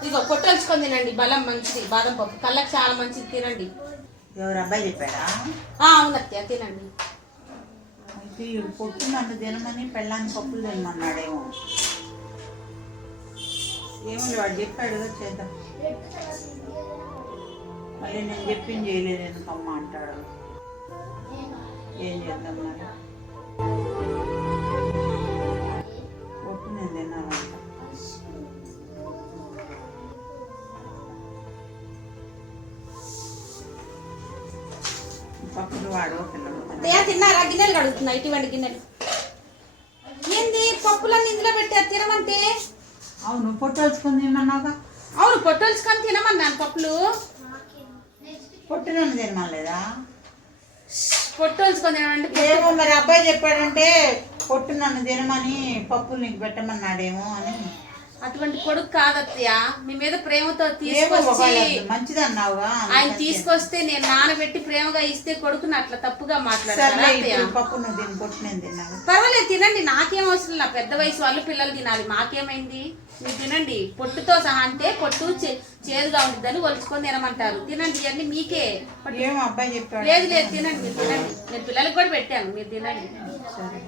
ఇదిగో పొట్టొలుచుకొని తినండి, బలం మంచిది. బాదం పప్పు కళ్ళకి చాలా మంచిది, తినండి. ఎవరు అబ్బాయి చెప్పాడా? అవునత్య తినండి. అయితే వీడు పొట్టు నన్ను తినమని పెళ్ళాన్ని పప్పులు తినమన్నాడేమో. ఏమో వాడు చెప్పాడుగా, చేద్దాం. మళ్ళీ నేను చెప్పింది చేయలేదు ఎందుకమ్మా అంటాడు. ఏం చేద్దాం మరి? పొట్టు నేను తినాలంట. పప్పులు వాడు పిల్లలు తిన్నారా? గిన్నెలు కడుగుతున్నా, ఇటువంటి గిన్నెలు. ఏంది పప్పులన్నీ ఇందులో పెట్టారు తినమంటే? అవును పొట్టొలుచుకొని తినమన్నావుగా. అవును పొట్టొలుచుకొని తినమన్నాను పప్పులు. పొట్టు నన్ను తినమలేదా? పొట్టొలుచుకొని తినమంటే ఏమో మరి అబ్బాయి చెప్పాడంటే పొట్టు నన్ను తినమని పప్పులు నీకు పెట్టమన్నాడేమో అని. అటువంటి కొడుకు కాదత్తయ్య, మీ మీద ప్రేమతో తీసుకొచ్చి మంచిది అన్నావుగా. ఆయన తీసుకొస్తే నేను నానబెట్టి ప్రేమగా ఇస్తే కొడుకుని అట్లా తప్పుగా మాట్లాడారు. పప్పు నువ్వు దీని పొట్టు నేను తిన్నాను. పర్వాలేదు తినండి, నాకేం అవసరం. నా పెద్ద వయసు వాళ్ళు పిల్లలు తినాలి, మాకేమైంది? మీరు తినండి. పొట్టుతో సహా అంటే పొట్టు చేదుగా ఉంటుందని ఒలుచుకొని తినమంటారు. తినండి, ఇవన్నీ మీకే. ఏమో అబ్బాయి చెప్పాడు. లేదు లేదు తినండి, మీరు తినండి. నేను పిల్లలకు కూడా పెట్టాను, మీరు తినండి. సరే.